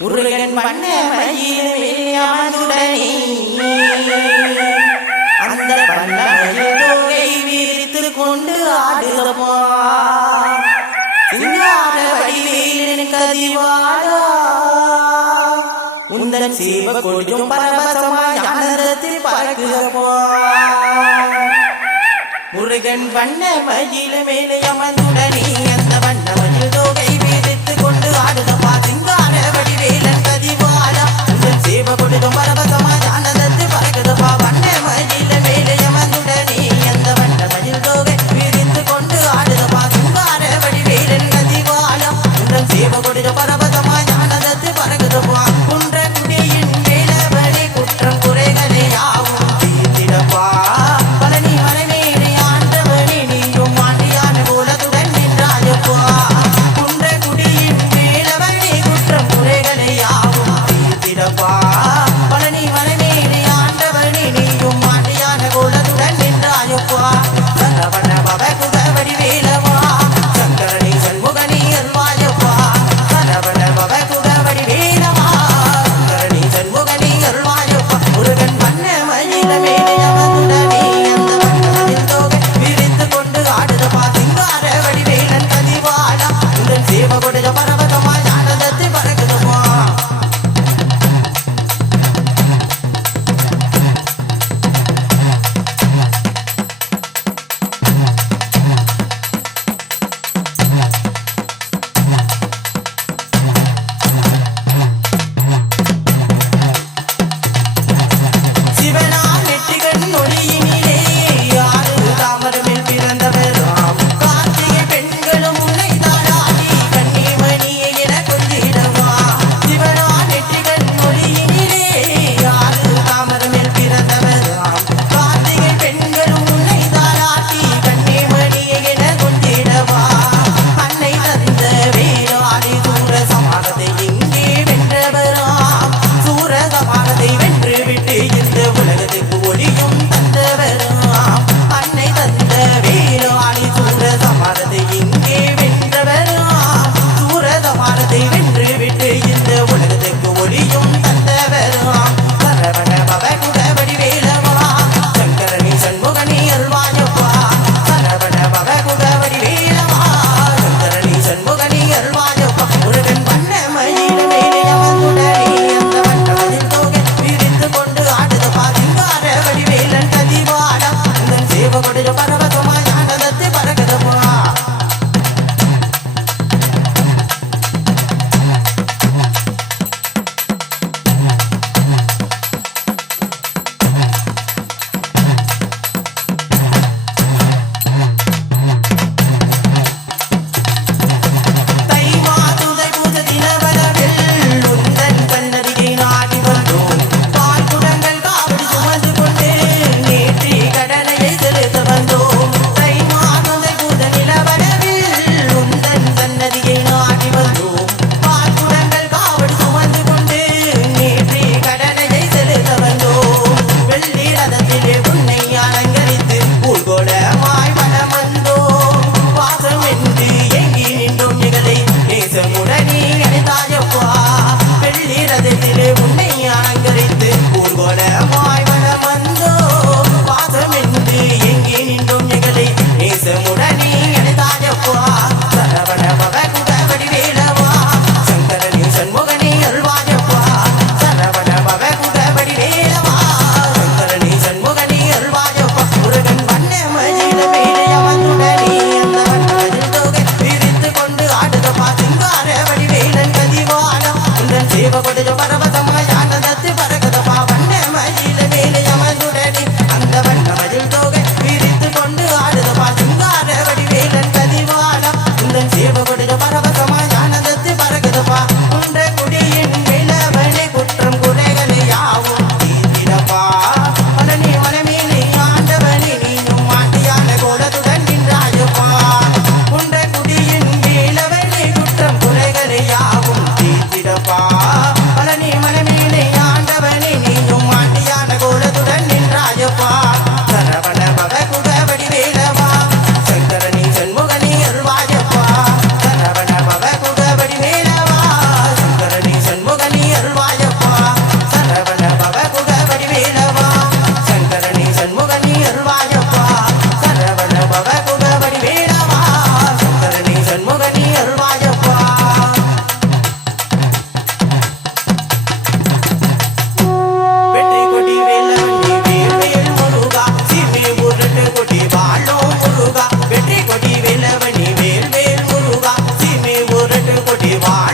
முருகன் வண்ண மயில் மேலமதுடனே அந்த வண்ண மயில் தோகை விரித்து கொண்டு ஆடுதப்பா சிங்கார வடிவேலன் கதிவாடா உந்தன் சீவ கொடியும் பரவசமாய் ஆனந்தத்தில் பறக்குதப்பா முருகன் வண்ண மயில் மேலமதுடனே அந்த வண்ண மயில் தோகை விரித்து கொண்டு ஆடுதப்பா சிங்கார வடிவேலன் கதிவாடா உந்தன் சீவ கொடியும் பரவசமாய் ஆனந்தத்தில் பறக்குதப்பா வண்ண மயில் மேலமதுடனே அந்த வண்ண மயில் தோகை விரித்து கொண்டு ஆடுதப்பா சிங்கார வடிவேலன் கதிவாடா உந்தன் சீவ கொடியும் பரவசமாய் ஆனந்தத்தில் பறக்குதப்பா குன்றக்குடியின் மேலவழி குற்றம் குறைகளை யாவும் தீர்த்திடப்பா பழனி மலைமேலே ஆண்டவனே நீயும் ஆண்டியான கோலத்துடன் நின்றாயப்பா குன்றக்குடியின் மேலவழி குற்றம் குறைகளை யாவும் தீர்த்திடப்பா பழனி மலைமேலே ஆண்டவனே நீயும் ஆண்டியான கோலத்துடன் நின்றாயப்பா சரவண பவ குகவடி வேலவா சங்கரனி சண்முகனி அருள்வாயப்பா சரவண பவ குகவடி வேலவா சங்கரனி சண்முகனி அருள்வாயப்பா முருகன் வண்ண மயில மேலே அமர்ந்துடனே அந்த வண்ணத்தில் தோகை விரித்து கொண்டு ஆடுதப்பா சிங்கார வடிவேலன் கதிவாடா உடன் சேவ கொடிய பரவசமாய் ஆனந்தத்தில் பறக்குதப்பா சிவனார் நெற்றிகண் ஒளியினிலே ஆறு தாமரமில் பிறந்தவராம் கார்த்திகை பெண்களும் உன்னை தாராடி கன்னிமணியை என கொஞ்சிடவா சிவனார் நெற்றிகண் ஒளியினிலே ஆறு தாமரமில் பிறந்தவராம் கார்த்திகை பெண்களும் உன்னை தாராட்டி கன்னிமணியை என கொஞ்சிடவா அன்னை தந்த வேளாடி சூர சமானத்தை இங்கே வென்றவராம் சூர சமானத்தை வென்று விட்டு இந்த உலகத்துக்கு ஒளியும் தந்தவராம் அன்னை தந்த வேளாடி சூர சமானத்தை இங்கே வென்றவராம் சூர சமானத்தை வென்று விட்டு இந்த உலகத்துக்கு ஒளியும் தந்தவராம் சரவண பவ குகவடி வேலவா சங்கரனி சண்முகனி அருள்வாயப்பா சரவண பவ குகவடி வேலவா சங்கரனி சண்முகனி அருள்வாயப்பா முருகன் வண்ண மயில் மேலே அமர்ந்துடனே அந்த வண்ண மயில் தோகை விரித்து கொண்டு ஆடுதப்பா சிங்கார வடிவேலன் கதிவாடா உந்தன் சேவ கொடிய பரவசமாய் ஆனந்தத்தில் பறக்குதப்பா தை மாதுளை பூஜை தினவரவில் உந்தன் சன்னதியை நாடி வந்தோம் பால் குடங்கள் காவடி சுமந்து கொண்டு நேற்றி கடலையை செலுத்த வந்தோம் தை மாதுளை பூஜை நிலவரவில் உந்தன் சன்னதியை நாடி வந்தோம் பால் குடங்கள் காவடி சுமந்து கொண்டு நேற்றி கடலையை செலுத்த வந்தோம் வெள்ளி ரதத்திலே உன்னை அலங்கரித்து ஊர்கோலமாய் வலம் வந்தோம் வாசம் என்று எங்கி நின்றோம் எங்களை நேசமுடனே அணைத்தாயப்பா வெள்ளி ரதத்திலே உன்னை அலங்கரித்து ஊர்கோலமாய் வலம் வந்தோம் வாசம் என்று எங்கி நின்றோம் எங்களை நேசமுடனே அணைத்தாயப்பா சரவண பவ குகவடி வேலவா சங்கரனி சண்முகனி அருள்வாயப்பா சரவண பவ குகவடி வேலவா சங்கரனி சண்முகனி அருள்வாயப்பா முருகன் வண்ண மயில் மேலே அமர்ந்துடனே அந்த வண்ண மயில் தோகை விரித்து கொண்டு ஆடுதப்பா சிங்கார வடிவேலன் கதிவாடா உந்தன் சேவ கொடிய பரவசமாய் ஆனந்தத்தில் பறக்குதப்பா வண்ண மயில் மேலே அமர்ந்துடனே அந்த வண்ண மயில் தோகை விரித்து கொண்டு ஆடுதப்பா சிங்கார வடிவேலன் கதிவாடா உந்தன் சேவ கொடிய பரவசமாய் ஆனந்தத்தில் பறக்குதப்பா குன்றக்குடியின் மேலவழி குற்றம் குறைகளை யாவும் தீர்த்திடப்பா பழனி மலைமேலே ஆண்டவனே நீயும் ஆண்டியான கோலத்துடன் நின்றாயப்பா குன்றக்குடியின் மேலவழி குற்றம் குறைகளை யாவும் தீர்த்திடப்பா பழனி வாடி